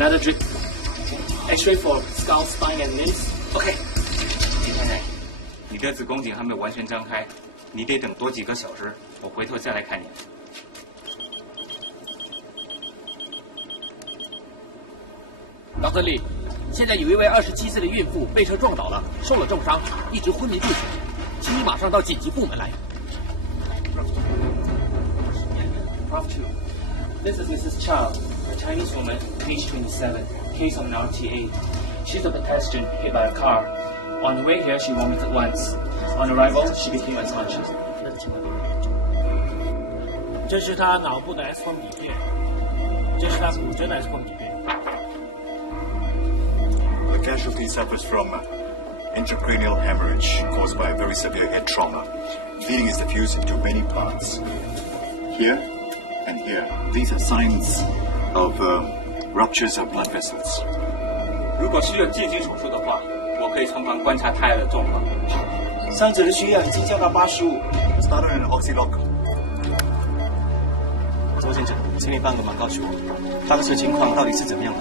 Another drip. X-ray for skull, spine, and limbs. OK. 李太太，你的子宫颈还没完全张开，你得等多几个小时，我回头再来看你。Dr. Lee， 现在有一位27岁的孕妇被车撞倒了，受了重伤，一直昏迷不醒，请你马上到紧急部门来。Prof. 2, this is Mrs. Chow, a Chinese woman, age 27, case of an RTA. She's a pedestrian hit by a car. On the way here, she vomited once. On arrival, she became unconscious. 这是她脑部的 X 光底片，这是她骨折的 X 光底片。The casualty suffers from intracranial hemorrhage caused by a very severe head trauma. Bleeding is diffused into many parts. Here and here. These are signs of ruptures of blood vessels. 如果需要进行手术的话，我可以从旁观察胎儿的状况。伤者的血氧已经降到85。Started an oxylock. 周先生，请你帮个忙告诉我，当时情况到底是怎么样的？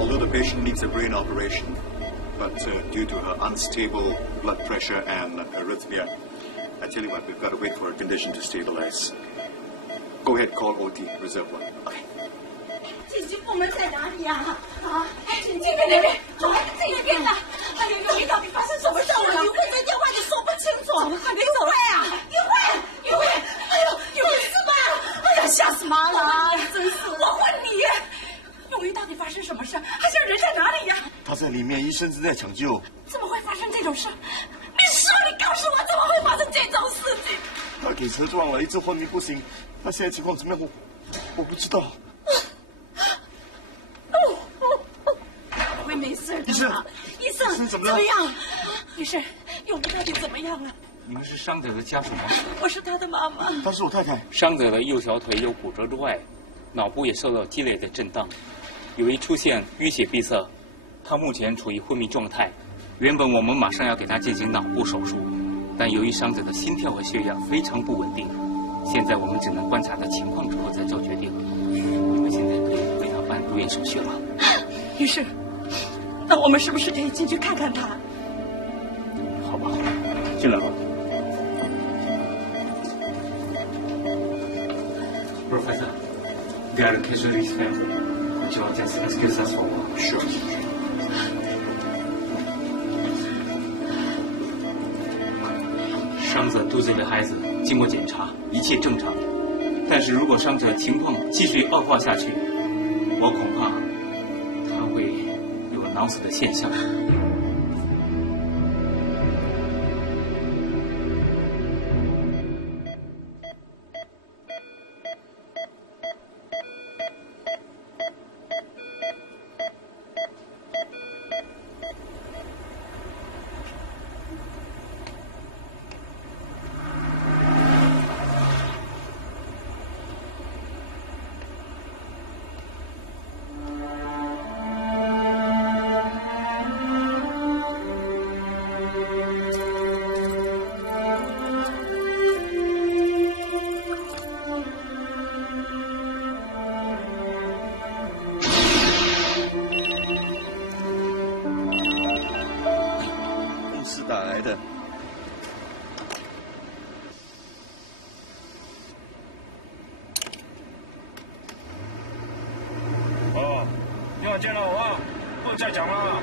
Although the patient needs a brain operation, but due to her unstable blood pressure and arrhythmia, I tell you what, we've got to wait for her condition to stabilize. Go ahead, call OT, reserve one. Okay. 紧急部门在哪里呀？这边那边，这边呢？哎呀，玉慧到底发生什么事了？玉慧在电话里说不清楚。还没走啊？玉慧，哎呦，有事吧？哎呀，吓死妈了！真是，我问你。 永玉到底发生什么事？他现在人在哪里呀？他在里面，医生正在抢救。怎么会发生这种事？你说，你告诉我，怎么会发生这种事情？他给车撞了，一直昏迷不醒。他现在情况怎么样？我不知道。会没事的。医生怎么样？医生，永玉到底怎么样了？你们是伤者的家属吗？我是他的妈妈。她是我太太。伤者的右小腿有骨折之外，脑部也受到激烈的震荡。 由于出现淤血闭塞，他目前处于昏迷状态。原本我们马上要给他进行脑部手术，但由于伤者的心跳和血压非常不稳定，现在我们只能观察他情况之后再做决定。你们现在可以为他办住院手续了。医生，那我们是不是可以进去看看他？好吧，进来吧。Professor, they are casualties family. Would you just excuse us for a while? Sure. 伤者肚子里的孩子经过检查，一切正常。但是如果伤者情况继续恶化下去，我恐怕他会有脑死的现象。打来的。哦，要见了我啊，不能再讲了。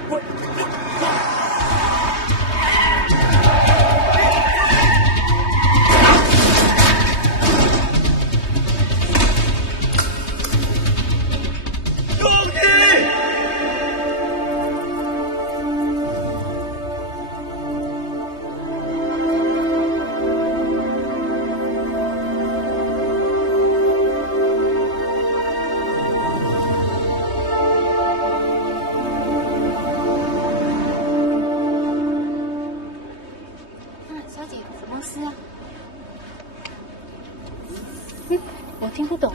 不懂。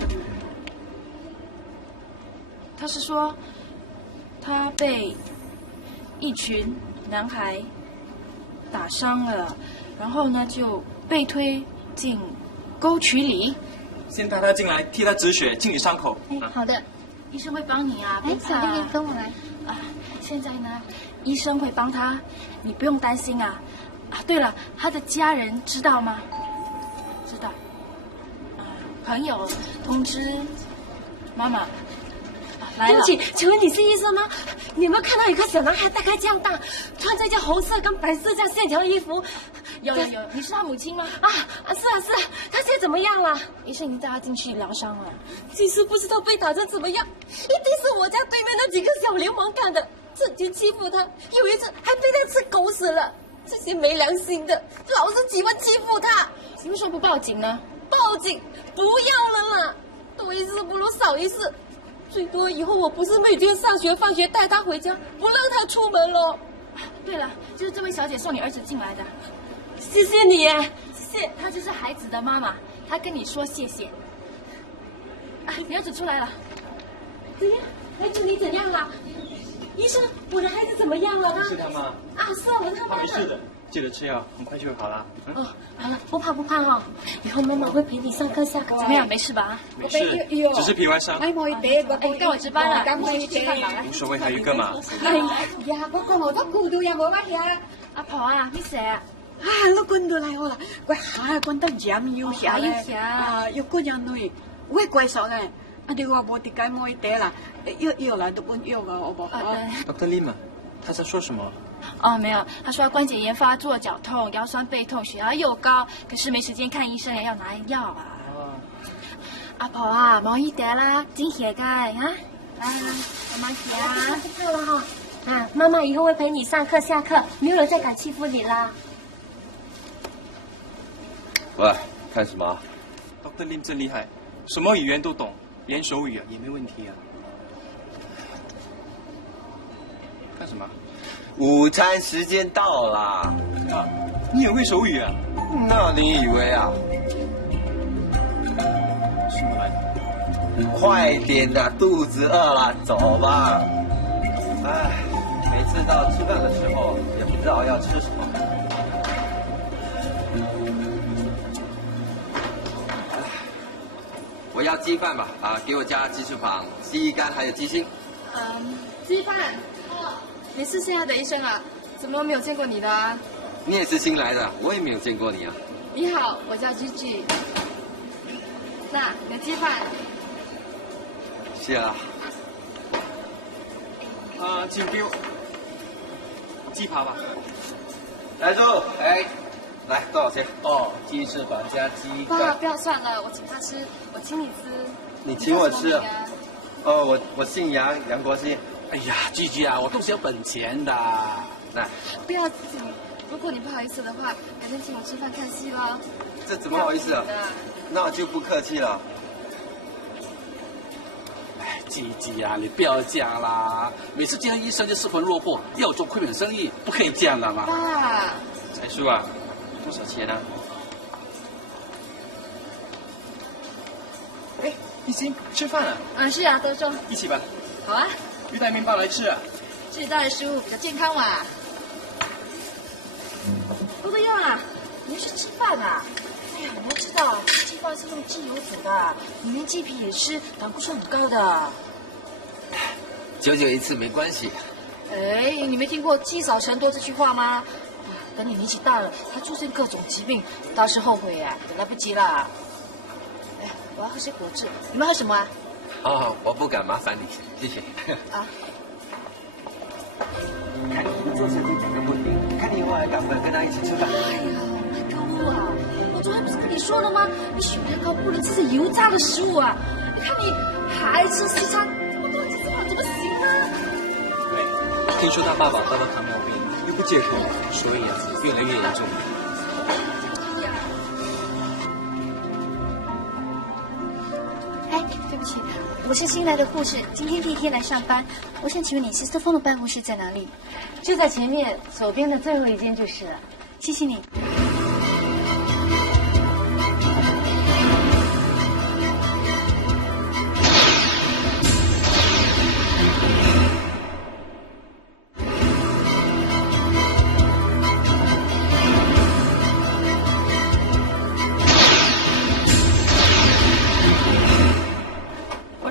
他是说，他被一群男孩打伤了，然后呢就被推进沟渠里。先带他进来，替他止血，清理伤口。好的，医生会帮你啊。小丽丽跟我来。现在呢，医生会帮他，你不用担心啊。对了，他的家人知道吗？知道。朋友通知妈妈。对不起，请问你是医生吗？你有没有看到有个小男孩大概这样大，穿着一件红色跟白色这样线条的衣服？有，你是他母亲吗？是啊，他现在怎么样了？医生已经带他进去疗伤了。其实不知道被打成怎么样，一定是我家对面那几个小流氓干的，整天欺负他，有一次还被他吃狗屎了。这些没良心的，老是喜欢欺负他。你为什么不报警呢？报警不要了啦，多一事不如少一事。最多以后我不是每天上学放学带他回家，不让他出门咯。对了，就是这位小姐送你儿子进来的。谢谢你耶，谢谢。她就是孩子的妈妈，她跟你说谢谢。你儿子出来了。怎样？孩子你怎样了？医生，我的孩子怎么样了？是他吗？是啊，我是他妈妈。没事的，记得吃药，很快就会好了。好了，不怕哈。以后妈妈会陪你上课下课。怎么样？没事吧？没事，只是皮外伤。跟我值班了，赶快去吃饭吧。无所谓，还有一个嘛。哎呀，我講我都顧到有冇乜嘢？阿婆啊，咩事啊？你滾到嚟我啦，我下滾得飲要下咧，要嗰人類，我貴手咧，你話我點解冇一嗲啦？要來都搬要啊，好不好？Dr. Lim， 他在說什麼？没有，他說他關節炎發作、腳痛、腰酸背痛、血壓又高，可是沒時間看醫生，要拿藥啊。阿婆啊，冇一嗲啦，經血鈣啊，來，慢慢血啊。不怕了哈。媽媽以後會陪你上課下課，沒有人再敢欺負你啦。喂，看什麼 ？Dr. Lim 真厲害，什麼語言都懂，連手語啊也沒問題啊。看什麼？午餐時間到啦！你也會手語啊？那你以為啊？什麼來的？快點的，肚子餓了，走吧。唉，每次到吃飯的時候，也不知道要吃什麼。我要雞飯吧，給我加雞翅膀、雞肝還有雞心。雞飯。你是現在的醫生啊？怎麼沒有見過你的啊？你也是新來的，我也沒有見過你啊。你好，我叫 Gigi。那你的雞飯。謝啦。請給我雞扒吧。來住，來多少錢？雞翅膀加雞肝。不要算了，我請他吃，我請你吃。你請我吃啊？我姓楊，楊國興。哎呀，Gigi啊，我都是有本錢的。來，不要緊，如果你不好意思的話，改天請我吃飯看戲啦。這怎麼好意思啊？那我就不客氣了。哎，Gigi啊，你不要這樣啦！每次見到醫生就失魂落魄，要做虧本生意，不可以這樣的嘛。爸，財叔啊，多少錢啊？哎，一心吃飯了。是啊，都說。一起吧。好啊。預帶麵包來吃啊。自己帶的食物比較健康嘛。不對啊，你要去吃飯啊？哎呀，你要知道，雞飯是用雞油煮的，裡面雞皮也是膽固醇很高的。久久一次沒關係。哎，你沒聽過積少成多這句話嗎？等你年紀大了，它出現各種疾病，到時後悔呀，就來不及了。哎，我要喝些果汁，你們喝什麼啊？我不敢麻煩你，謝謝。看你做事情講個不停，看你以後還敢不敢跟他一起吃飯？哎呀，可惡啊！我昨天不是跟你說了嗎？你血壓高不能吃油炸的食物啊！你看你還吃西餐，我肚子這麼怎麼行呢？對，聽說他爸爸得了糖尿病，又不戒口，所以越來越嚴重。對不起，我是新來的護士，今天第一天來上班。我想請問你Sister Fong的辦公室在哪裡？就在前面，左邊的最後一間就是了。謝謝你。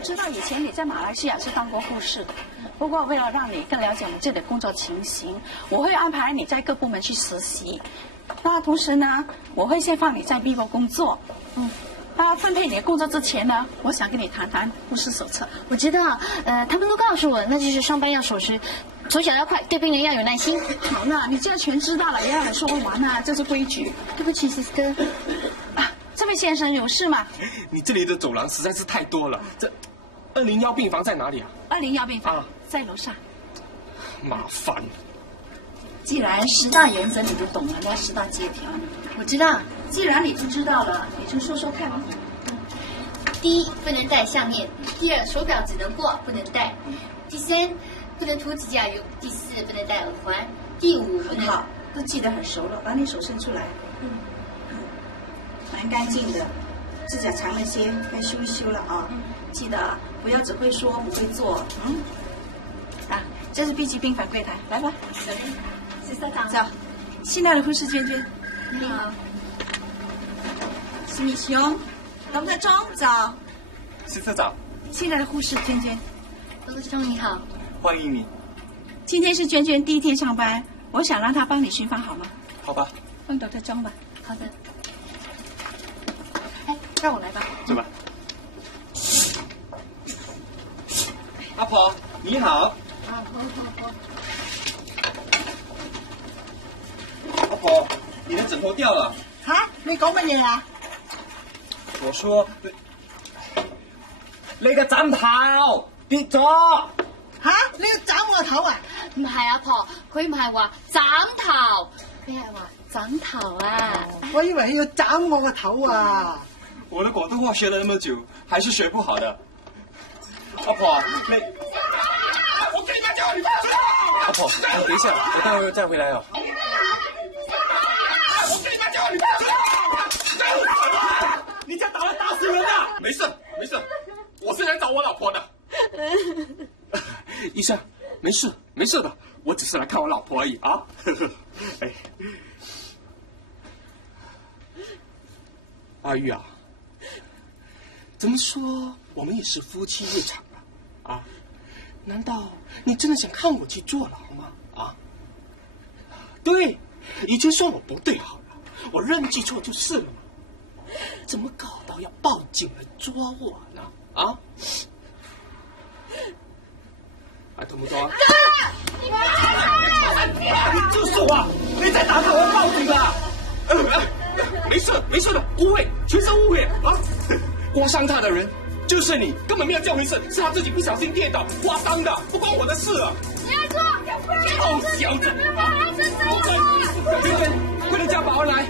知道以前你在马来西亚是当过护士的，不过为了让你更了解我们这里的工作情形，我会安排你在各部门去实习。那同时呢，我会先放你在 Vivo 工作。那分配你的工作之前呢，我想跟你谈谈护士手册。我知道，他们都告诉我，那就是上班要守时，手脚要快，对病人要有耐心。好了，你既然全知道了，也要很说完啊，这是规矩。对不起 ，sister。这位先生有事吗？你这里的走廊实在是太多了。这201病房在哪里啊？201病房在楼上。麻烦。既然10大原则你都懂了，那10大借条我知道。既然你都知道了，你就说说看吧。第一，不能戴项链；第二，手表只能过，不能戴；第三，不能涂指甲油；第四，不能戴耳环；第五，不能……好，都记得很熟了。把你手伸出来。蛮干净的，指甲长了些，该修一修了啊。记得不要只会说不会做。这是 B 级病房柜台，来吧。是社长。走，新来的护士娟娟。你好。是米雄，董特忠，走。是社长。新来的护士娟娟。董特忠你好。欢迎你。今天是娟娟第一天上班，我想让她帮你巡房好吗？好吧。帮董特忠吧。好的。让我来吧。走吧。阿婆，你好。阿婆，你的枕头掉了。你講乜嘢啊？我說你個枕頭跌咗。你要斬我個頭啊？唔係阿婆，佢唔係話斬頭，佢係話枕頭啊。我以為要斬我個頭啊。我的廣東話學了那麼久，還是學不好的。阿婆，你，我跟人家叫你阿婆，等一下，我待會兒再回來哦。我跟人家叫你你家打人打死人啊！沒事沒事，我是來找我老婆的。醫生，沒事沒事的，我只是來看我老婆而已啊。哎，阿玉啊。怎么说，我们也是夫妻一场啊！难道你真的想看我去坐牢吗？啊？对，以前算我不对好了，我认记错就是了嘛。怎么搞到要报警来捉我呢？啊？还懂不懂？你住手啊！你再打他，我要报警了！没事没事的，误会，全是误会啊！刮伤他的人就是你，根本没有这回事，是他自己不小心跌倒刮伤的，不关我的事啊！你要做，臭小子！娟娟，快点叫保安来！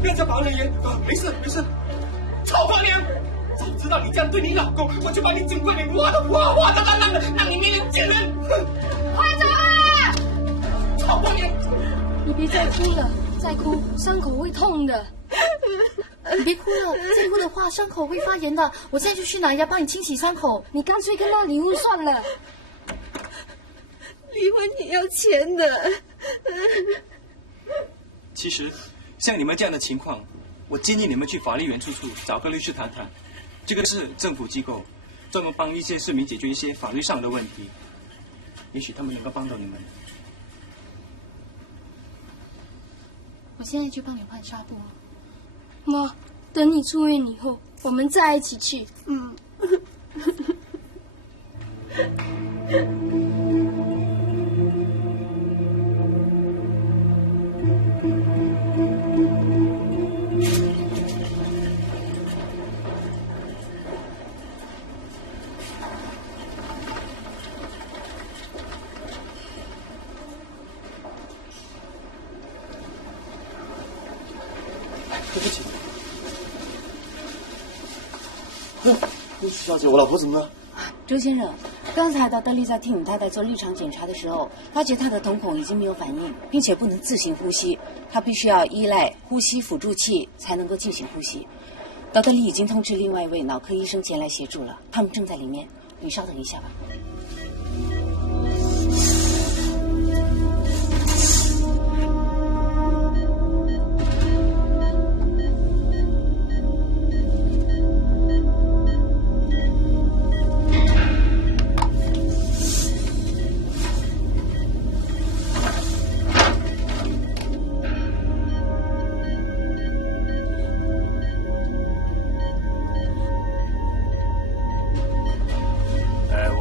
不要叫保安人员啊！没事没事。臭婆娘，早知道你这样对你老公，我就把你整柜里挖的烂的，让你面目见人！快走啊！臭婆娘！你别再哭了，再哭伤口会痛的。你别哭了，再哭的话伤口会发炎的。我现在就去拿牙帮你清洗伤口，你干脆跟他离婚算了。离婚也要钱的。其实，像你们这样的情况，我建议你们去法律援助处找个律师谈谈。这个是政府机构，专门帮一些市民解决一些法律上的问题，也许他们能够帮到你们。我现在就帮你换纱布。妈，等你出院以后，我们再一起去。对不起。陆小姐，我老婆怎么了？周先生，刚才到德利在替你太太做立场检查的时候，发觉她的瞳孔已经没有反应，并且不能自行呼吸，她必须要依赖呼吸辅助器才能够进行呼吸。德利已经通知另外一位脑科医生前来协助了，他们正在里面，你稍等一下吧。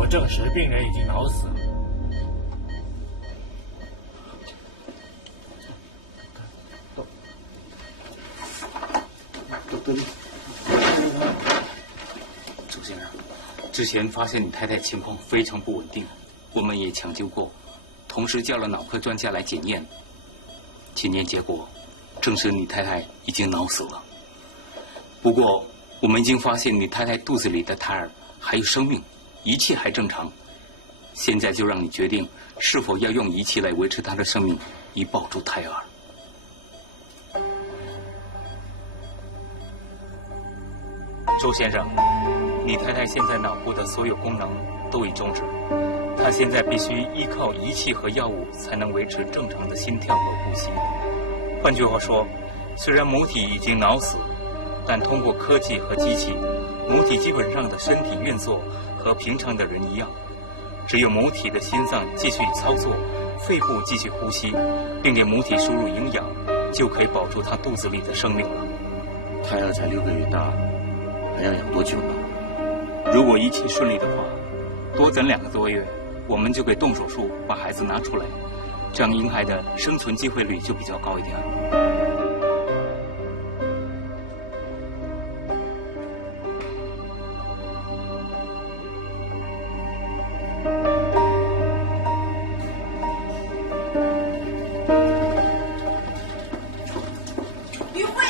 证实病人已经脑死了。周先生，之前发现你太太情况非常不稳定，我们也抢救过，同时叫了脑科专家来检验。检验结果证实你太太已经脑死了。不过我们已经发现你太太肚子里的胎儿还有生命，一切还正常。现在就让你决定是否要用仪器来维持她的生命，以保住胎儿。周先生，你太太现在脑部的所有功能都已终止，她现在必须依靠仪器和药物才能维持正常的心跳和呼吸。换句话说，虽然母体已经脑死，但通过科技和机器，母体基本上的身体运作和平常的人一样，只有母体的心脏继续操作，肺部继续呼吸，并给母体输入营养，就可以保住她肚子里的生命了。胎儿才6个月大，还要养多久呢？如果一切顺利的话，多等2个多月，我们就可以动手术把孩子拿出来，这样婴孩的生存机会率就比较高一点。于慧，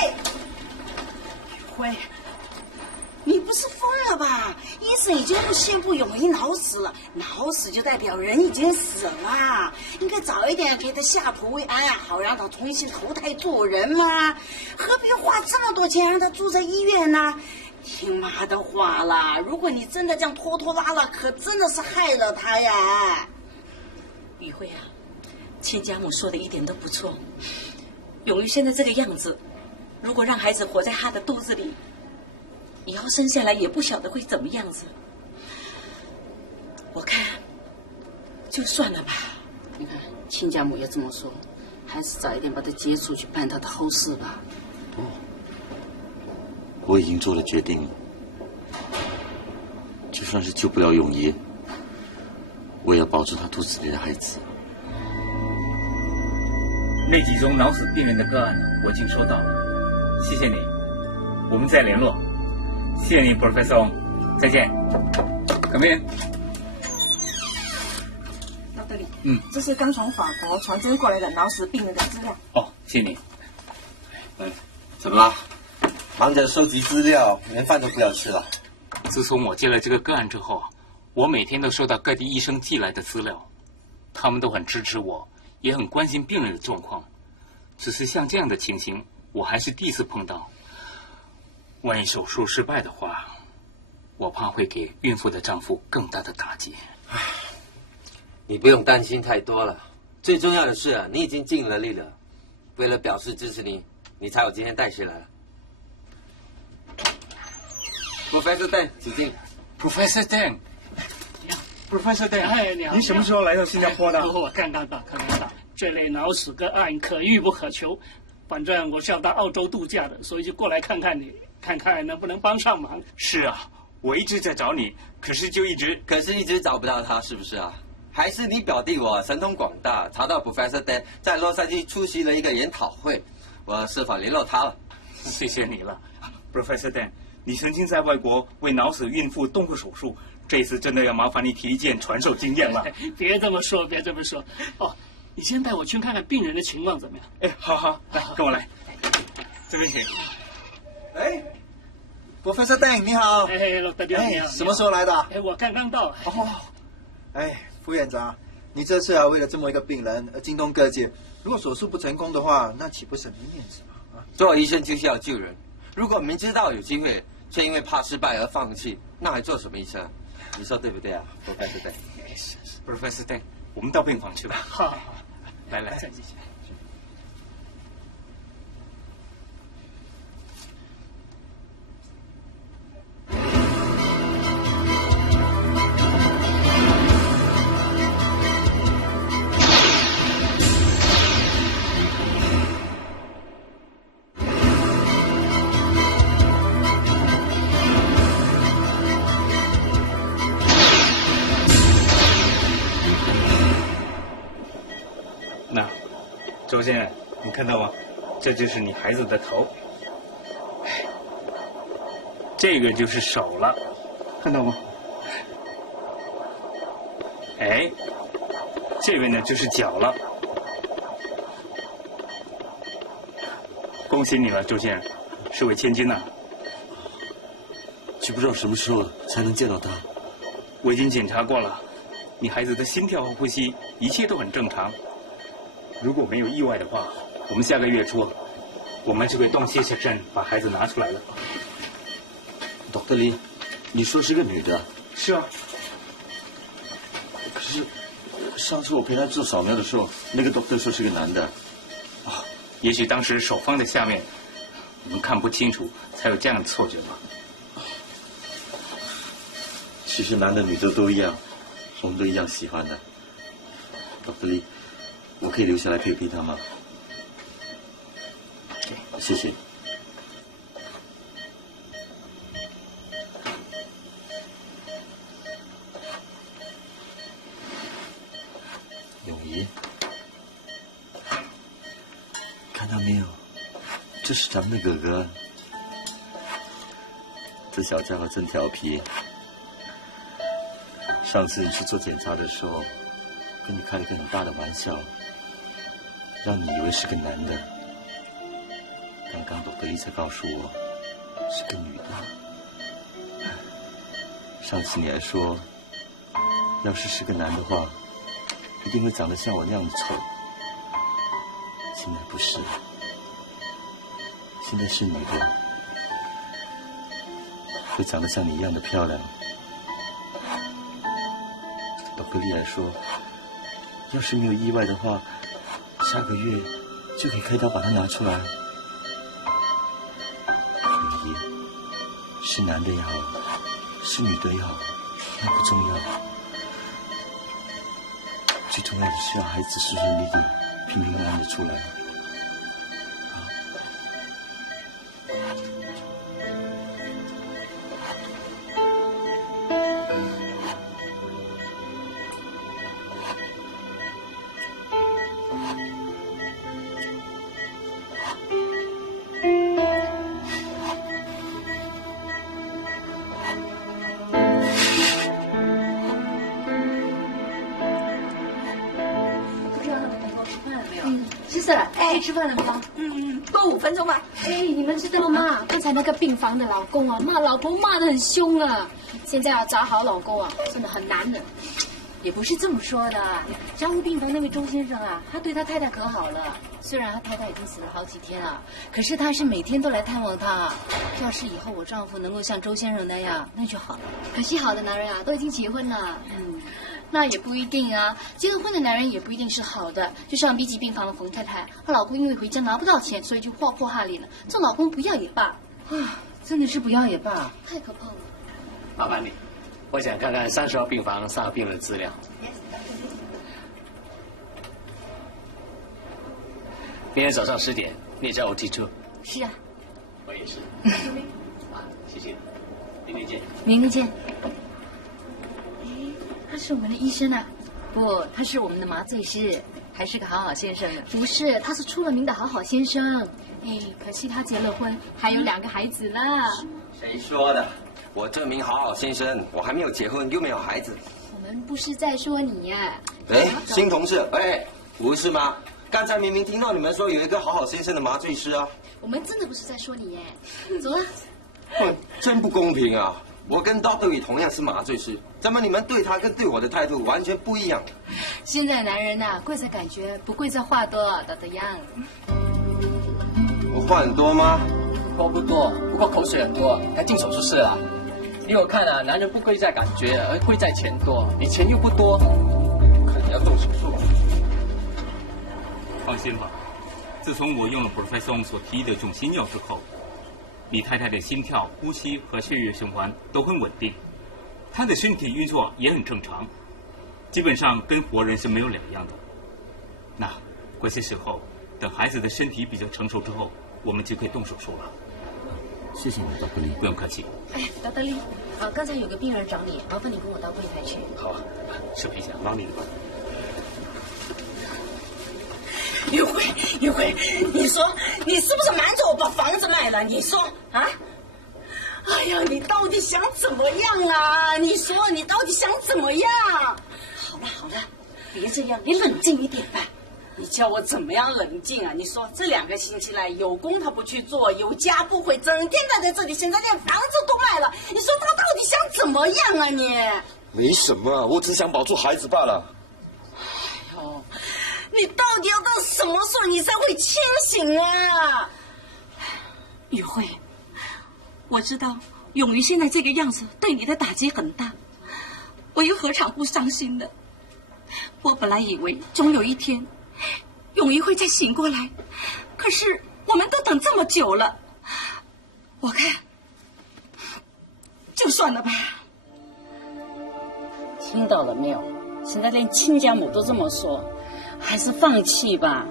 你不是疯了吧？医生已经宣布永怡脑死了，脑死就代表人已经死了，应该早一点给他下土为安，好让他重新投胎做人嘛，何必花这么多钱让他住在医院呢？听妈的话啦，如果你真的这样拖拖拉拉，可真的是害了他呀。于慧啊，亲家母说的一点都不错，永玉现在这个样子，如果让孩子活在他的肚子里，以后生下来也不晓得会怎么样子。我看就算了吧。你看亲家母也这么说，还是早一点把他接出去办他的后事吧。不，我已经做了决定了，就算是救不了永怡，我也要保住他肚子里的孩子。那几宗脑死病人的个案我已经收到了，谢谢你，我们再联络。谢谢你 ，Professor， 再见。Come in。到这里，这是刚从法国传真过来的脑死病人的资料。哦，谢谢你。怎么了？忙着收集资料，连饭都不要吃了。自从我接了这个个案之后，我每天都收到各地医生寄来的资料，他们都很支持我，也很关心病人的状况。只是像这样的情形，我还是第一次碰到。万一手术失败的话，我怕会给孕妇的丈夫更大的打击。你不用担心太多了，最重要的是啊，你已经尽了力了。为了表示支持你，你才有今天带谁来了。Professor Dan， 请进。Professor Dan。Professor Dan， 哎，你什么时候来到新加坡的？我刚刚到。这类脑死个案可遇不可求，反正我是要到澳洲度假的，所以就过来看看你，看看能不能帮上忙。是啊，我一直在找你，可是一直找不到他，是不是啊？还是你表弟我神通广大，查到 Professor Dan 在洛杉矶出席了一个研讨会，我设法联络他了。谢谢你了 ，Professor Dan。你曾经在外国为脑死孕妇动过手术，这次真的要麻烦你提一件传授经验了。别这么说。哦，你先带我去看看病人的情况怎么样？哎，好，来，跟我来，这边请。哎 ，Professor Dan 你好。哎，老大弟你好。什么时候来的？哎，我刚刚到。哎，副院长，你这次啊为了这么一个病人而惊动各界，如果手术不成功的话，那岂不是很没面子吗？做医生就是要救人，如果明知道有机会，却因为怕失败而放弃，那还做什么医生？你说对不对啊 ，Professor Dan？Professor Dan， 我们到病房去吧。好，来，再见。周先生，你看到吗？这就是你孩子的头，这个就是手了，看到吗？哎，这位呢就是脚了。恭喜你了，周先生，是位千金呐。就不知道什么时候才能见到他。我已经检查过了，你孩子的心跳和呼吸一切都很正常。如果没有意外的话，我们下个月初，我们就会动谢审把孩子拿出来了。Dr. Lee， 你说是个女的？是啊。可是上次我陪她做扫描的时候，那个 doctor 说是个男的。啊，也许当时手放在下面，我们看不清楚，才有这样的错觉吧。其实男的女的都一样，我们都一样喜欢的。Dr. Lee， 我可以留下来陪陪他吗？谢谢。永仪，看到没有？这是咱们的哥哥。这小家伙真调皮。上次你去做检查的时候，跟你开了个很大的玩笑，让你以为是个男的。刚刚朵格丽才告诉我，是个女的。上次你还说，要是个男的话，一定会长得像我那样的丑。现在不是，现在是女的，会长得像你一样的漂亮。朵格丽还说，要是没有意外的话，下个月就可以开刀把它拿出来。永仪，是男的也好，是女的也好，那不重要。最重要的是要孩子顺顺利利、平平安安的出来。吃饭了没有？过5分钟吧。哎，你们知道吗？刚才那个病房的老公啊，骂老婆骂得很凶啊。现在要找好老公啊，真的很难的。也不是这么说的，加护病房那位周先生啊，他对他太太可好了。虽然他太太已经死了好几天了，可是他是每天都来探望他。要是以后我丈夫能够像周先生那样，那就好了。可惜好的男人啊，都已经结婚了。那也不一定啊，结了婚的男人也不一定是好的。就像 B 级病房的冯太太，她老公因为回家拿不到钱，所以就祸迫害脸了。这老公不要也罢。啊，真的是不要也罢，太可怕了。麻烦你，我想看看30号病房3号病人的资料。明天早上10点，你在 OT2。是啊。我也是。啊，谢谢。明天见。明天见。他是我们的医生啊？不，他是我们的麻醉师，还是个好好先生。不是，他是出了名的好好先生。哎，可惜他结了婚，还有2个孩子了。谁说的？我这名好好先生，我还没有结婚，又没有孩子。我们不是在说你呀。哎，新同事，哎，不是吗？刚才明明听到你们说有一个好好先生的麻醉师啊。我们真的不是在说你耶。走了。真不公平啊！我跟 Dr. Lee 同样是麻醉师，怎么你们对他跟对我的态度完全不一样？现在男人呐，贵在感觉，不贵在话多，Dr. Yang。我话很多吗？话不多，不过口水很多，该进手术室了。依我看啊，男人不贵在感觉，而贵在钱多。你钱又不多，可能要动手术。放心吧，自从我用了 Professor 所提议的种新药之后，你太太的心跳、呼吸和血液循环都很稳定，她的身体运作也很正常，基本上跟活人是没有两样的。那过些时候，等孩子的身体比较成熟之后，我们就可以动手术了。谢谢你，Dr. Lee。不用客气。哎，Dr. Lee，刚才有个病人找你，麻烦你跟我到柜台去。好啊，视频一下，忙你的吧。玉慧，玉慧，你说你是不是瞒着我把房子卖了？你说啊？哎呀，你到底想怎么样啊？你说你到底想怎么样？好了好了，别这样，你冷静一点吧。你叫我怎么样冷静啊？你说这2个星期来，有工他不去做，有家不回，整天待在这里，现在连房子都卖了。你说他到底想怎么样啊你？没什么，我只想保住孩子罢了。哎呦，你到底要到什么时候你才会清醒啊？雨慧，我知道永瑜现在这个样子对你的打击很大，我又何尝不伤心呢？我本来以为终有一天永瑜会再醒过来，可是我们都等这么久了，我看就算了吧。听到了没有？现在连亲家母都这么说，还是放弃吧，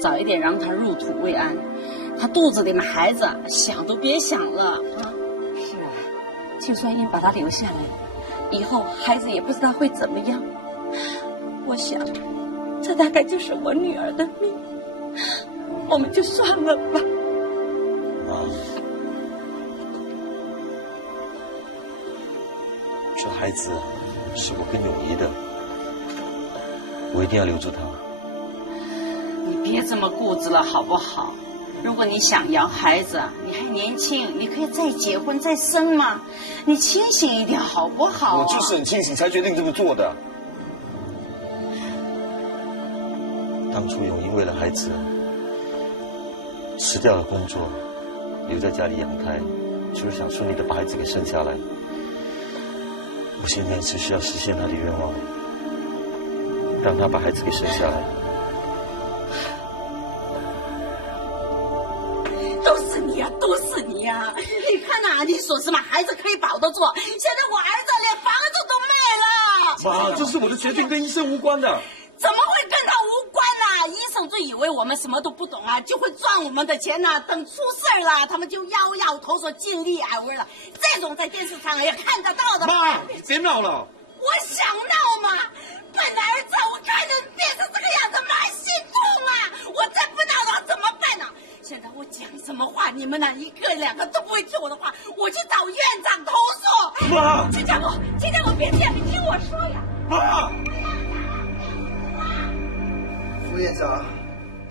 早一点让他入土为安。他肚子里的孩子想都别想了啊！是啊，就算硬把他留下来，以后孩子也不知道会怎么样。我想，这大概就是我女儿的命，我们就算了吧。妈，这孩子是我跟永仪的，我一定要留住他。你别这么固执了好不好？如果你想要孩子，你还年轻，你可以再结婚再生嘛。你清醒一点好不好啊？我就是很清醒才决定这么做的。当初永英为了孩子辞掉了工作，留在家里养胎，就是想顺利的把孩子给生下来。我现在只需要实现他的愿望，让他把孩子给生下来。都是你呀，都是你呀！你看呐，你说什么孩子可以保得住？现在我儿子连房子都卖了。妈，这是我的决定，跟医生无关的。怎么会跟他无关呢？医生就以为我们什么都不懂啊，就会赚我们的钱呢。等出事了，他们就摇摇头说尽力而为了。这种在电视上也看得到的。妈，你别闹了。我想闹吗？本来儿子我看着变成这个样子，妈心痛啊！我再不闹了怎么办呢？现在我讲什么话，你们呢一个两个都不会听我的话，我去找院长投诉。妈，亲家母，别这样，你听我说呀。妈。副院长，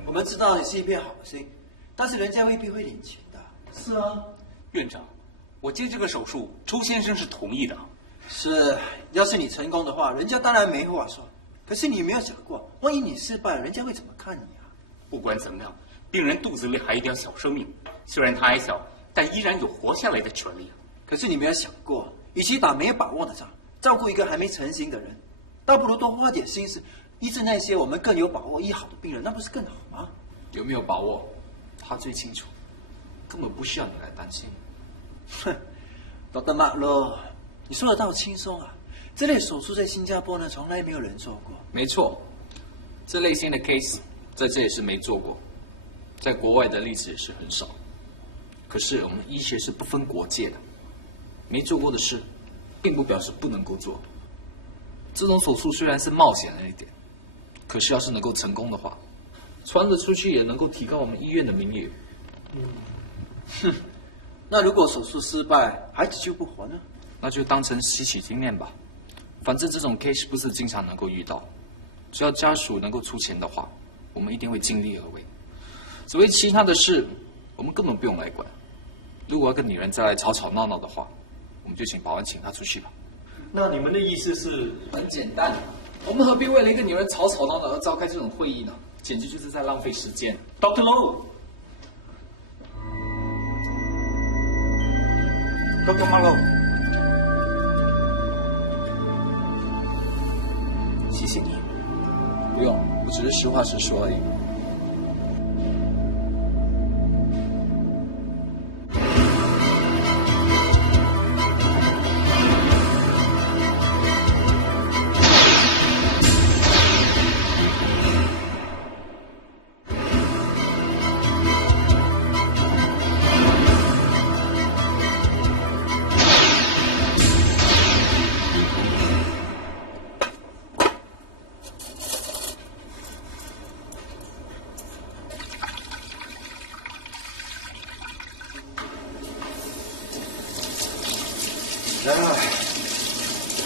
我们知道你是一片好心，但是人家未必会领情的。是啊，院长，我接这个手术，周先生是同意的。是，要是你成功的话，人家当然没话说。可是你有没有想过，万一你失败了，人家会怎么看你啊？不管怎么样，病人肚子里还有一条小生命，虽然他还小，但依然有活下来的权利。可是你没有想过，与其打没有把握的仗，照顾一个还没成型的人，倒不如多花点心思医治那些我们更有把握医好的病人，那不是更好吗？有没有把握，他最清楚，根本不需要你来担心。哼，Dr. Marlowe，你说的倒轻松啊！这类手术在新加坡呢，从来没有人做过。没错，这类型的 case 在这也是没做过，在国外的例子也是很少。可是我们医学是不分国界的，没做过的事，并不表示不能够做。这种手术虽然是冒险了一点，可是要是能够成功的话，传得出去也能够提高我们医院的名誉。哼，那如果手术失败，孩子救不活呢？那就当成吸取经验吧。反正这种 case 不是经常能够遇到，只要家属能够出钱的话，我们一定会尽力而为。所谓其他的事，我们根本不用来管。如果要跟女人再来吵吵闹闹的话，我们就请保安请她出去吧。那你们的意思是？很简单，我们何必为了一个女人吵吵闹闹而召开这种会议呢？简直就是在浪费时间。Dr. Low。Dr. Marlowe， 谢谢你。不用，我只是实话实说而已。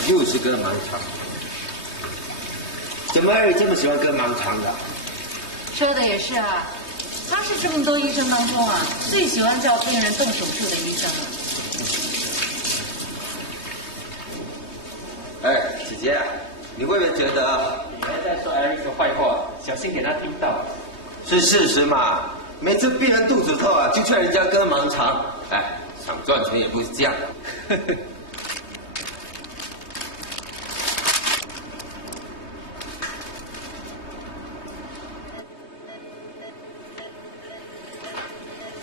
又是跟盲肠，怎么会这么喜欢跟盲肠的？说的也是啊，他是这么多医生当中啊，最喜欢叫病人动手术的医生了。哎，姐姐，你会不会觉得你们在说艾瑞斯坏话，小心给他听到？是事实嘛？每次病人肚子痛啊，就劝人家跟盲肠。哎，想赚钱也不是这样的。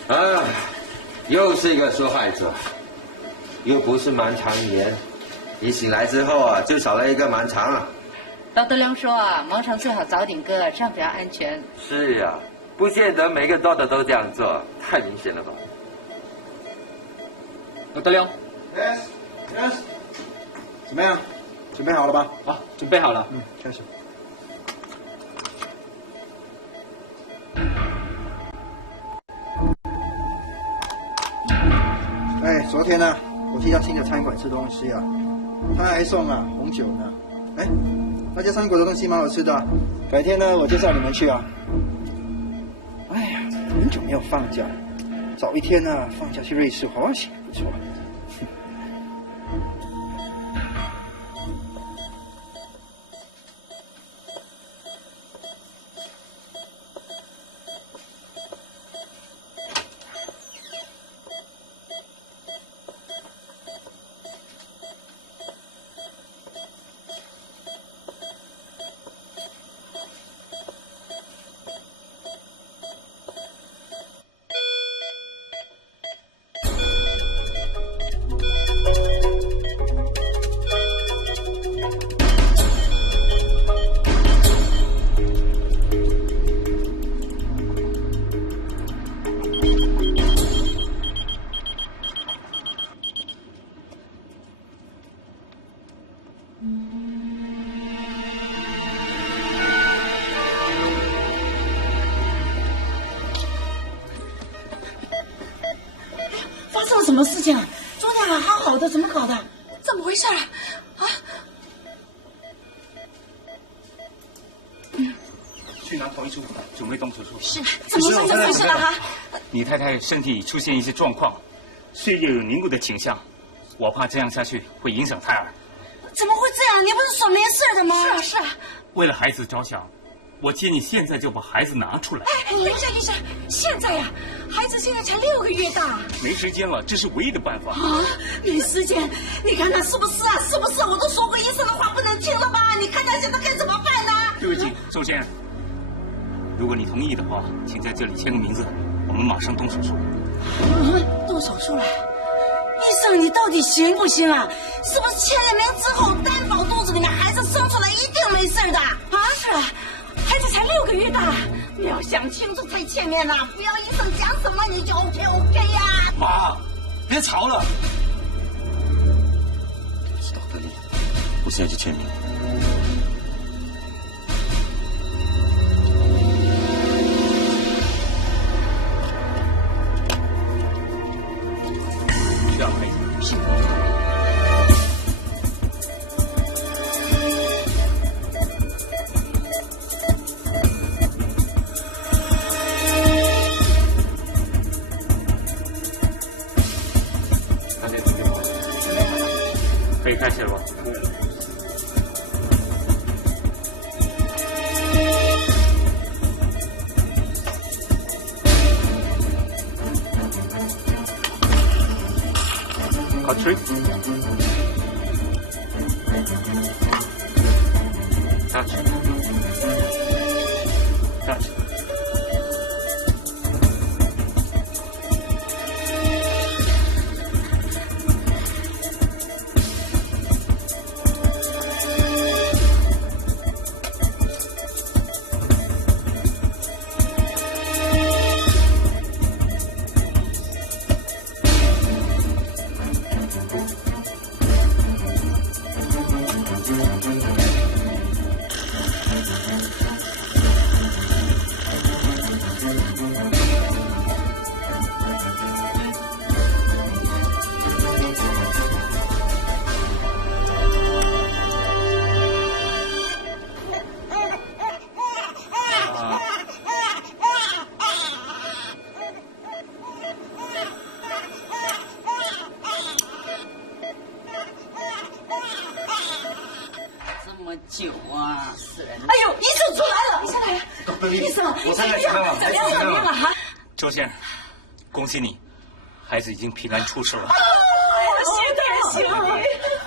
啊，又是一个受害者，又不是盲肠炎。你醒来之后啊，就少了一个盲肠了。道德良说啊，盲肠最好早点割，这样比较安全。是呀，不见得每个 doctor 都这样做，太明显了吧？道德良 ，yes， 怎么样？准备好了吧？好，准备好了。开始。哎，昨天呢，我去一家新的餐馆吃东西啊，他还送了红酒呢。哎，那家餐馆的东西蛮好吃的，改天呢我介绍你们去啊。哎呀，很久没有放假，早一天呢放假去瑞士滑雪不错。发生了什么事情啊？昨天还好好的，怎么搞的？怎么回事啊？啊！去拿同意书，准备动手术。是，怎么回事了哈？你太太身体出现一些状况，血液有凝固的倾向，我怕这样下去会影响胎儿。怎么会这样？你不是说没事的吗？是啊，是啊。为了孩子着想，我建议现在就把孩子拿出来。哎，等一下，医生，现在呀，孩子现在才6个月大。没时间了，这是唯一的办法。啊，没时间？你看看是不是啊？是不是？我都说过医生的话不能听了吧？你看他现在该怎么办呢？对不起，首先，如果你同意的话，请在这里签个名字，我们马上动手术。你们动手术了？医生，你到底行不行啊？是不是签了名之后，担保肚子里面孩子生出来一定没事的？啊，是啊，孩子才6个月大，你要想清楚才签名呐，不要医生讲什么你就 OK 呀。妈，别吵了。是道德利，我现在就签名。让孩子幸福。可以开始了吧？Cut three. Touch. Touch. 这么久啊！哎呦，医生出来了！医生来了！医生，我现在怎么样？怎么样？怎么样了？哈！周先生，恭喜你，孩子已经平安出世了。谢谢。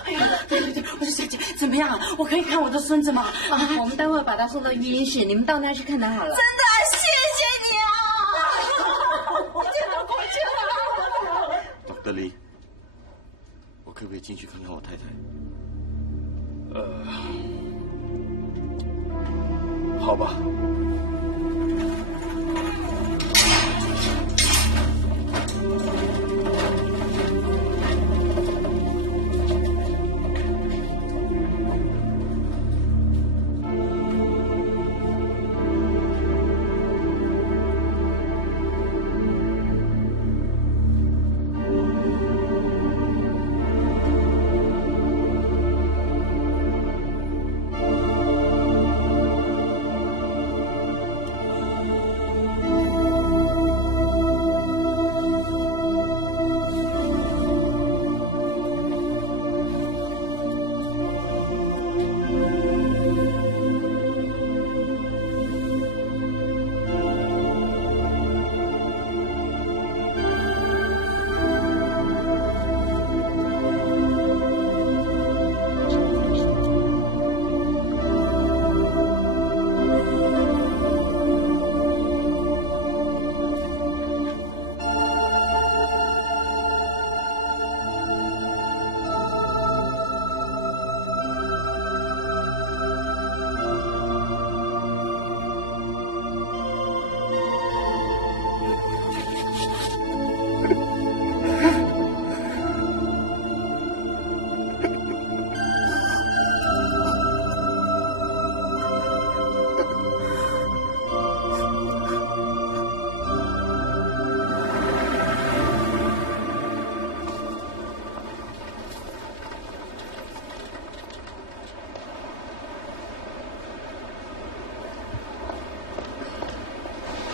哎呀，对，我说小姐，怎么样啊？我可以看我的孙子吗？我们待会儿把他送到育婴室，你们到那儿去看他好了。真的，谢谢你啊！我见到过去了。Dr. Lee， 我可不可以进去看看我太太？好吧。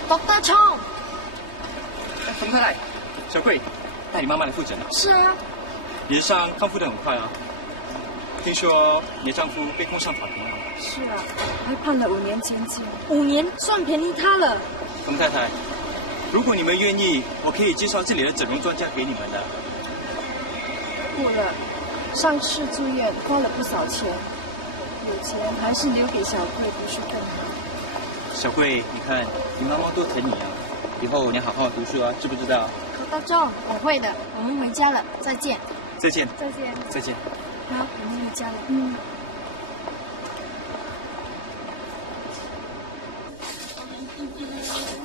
Dr. Chong，冯太太，小桂，带你妈妈来复诊了。是啊，你的伤康复得很快啊。听说你的丈夫被控上法庭了。是啊，还判了5年监禁。 5年算便宜他了。冯太太，如果你们愿意，我可以介绍这里的整容专家给你们的。不了，上次住院花了不少钱，有钱还是留给小桂读书更好。小桂，你看你妈妈多疼你啊，以后你好好读书啊，知不知道Dr. Chong，我会的，我们回家了，再见。再见。再见。再见。好，我们回家了。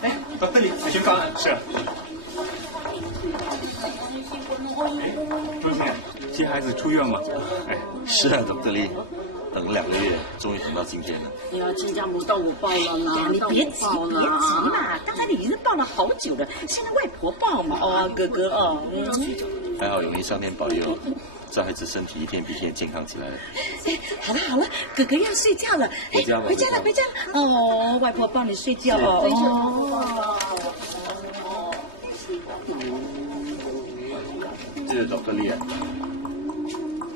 哎，到这里，海军高了。是。周先生，接孩子出院了。是啊，Dr. Lee，等了2个月，终于等到今天了。哎呀，亲家母到我抱了啦！呀，你别急，别急嘛！刚才你已经抱了好久了，现在外婆抱嘛。哦，哥哥哦。还好永义上天保佑，这孩子身体一天比一天健康起来了。哎，好了好了，哥哥要睡觉了。回家吧。回家了，回家了。哦，外婆抱你睡觉哦。这是Dr. Lee，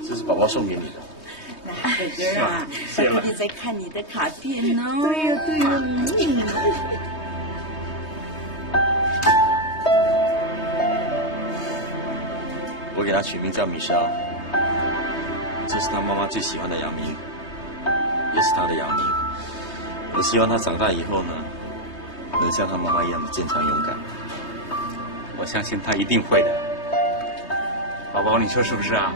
这是宝宝送给你的。哥哥啊，小弟弟在看你的卡片呢。对呀对呀。我给他取名叫米莎，这是他妈妈最喜欢的洋名，也是他的洋名。我希望他长大以后呢，能像他妈妈一样的坚强勇敢。我相信他一定会的。宝宝，你说是不是啊？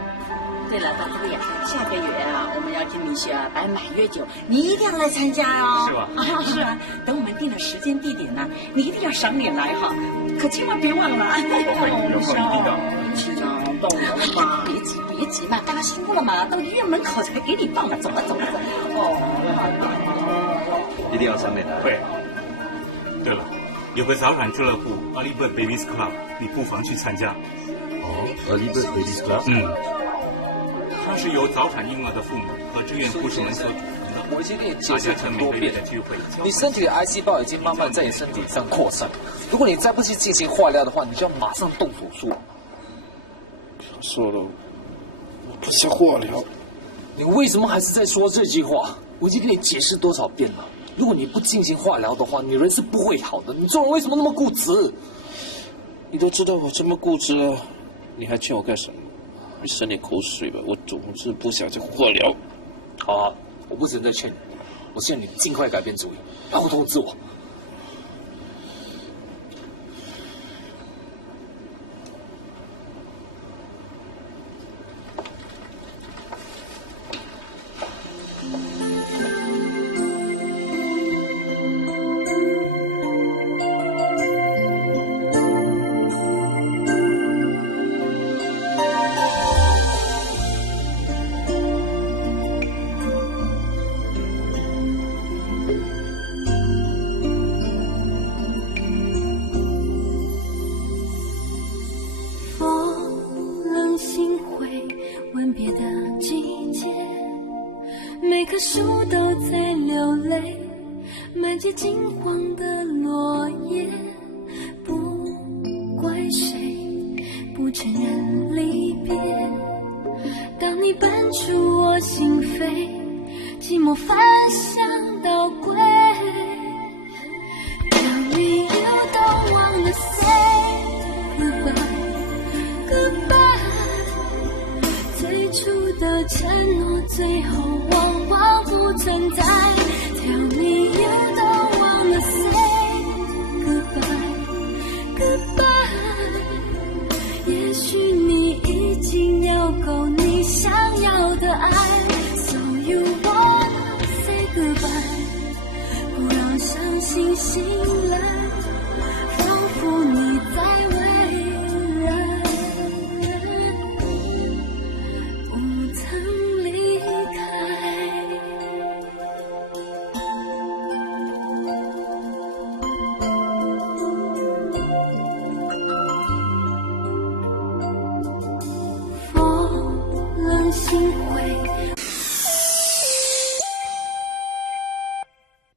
对了，大哥呀，下个月啊，我们要去米雪儿摆满月酒，你一定要来参加哦。是吧？啊，是啊，等我们定了时间地点呢，你一定要赏脸来哈，可千万别忘了。会，有空一定到。是啊，到了嘛，别急别急嘛，大家辛苦了嘛，到医院门口才给你放了，走了走了走了。哦，一定要赏脸来。会。对了，有个早产俱乐部 Early Bird Babies Club， 你不妨去参加。哦 ，Early Bird Babies Club。它是由早产婴儿的父母和志愿护士们所组成的。我已经跟你解释很多遍了，你身体的癌细胞已经慢慢在你身体上扩散，如果你再不去进行化疗的话，你就要马上动手术。说了，我不想化疗。你为什么还是在说这句话？我已经跟你解释多少遍了，如果你不进行化疗的话，你人是不会好的。你做人为什么那么固执？你都知道我这么固执了，你还劝我干什么？你省点口水吧，我总是不想再化疗。好，我不只能再劝你，我希望你尽快改变主意，然后通知我。树都在流泪，满街金黄的落叶，不怪谁不承认离别。当你搬出我心扉，寂寞翻箱倒柜。Tell me you don't wanna say goodbye, goodbye。最初的承诺，最后往往不存在。Tell me you don't wanna say goodbye, goodbye。也许你已经有够你想要的爱 ，So you wanna say goodbye， 不让伤心醒来，仿佛你在未来。心会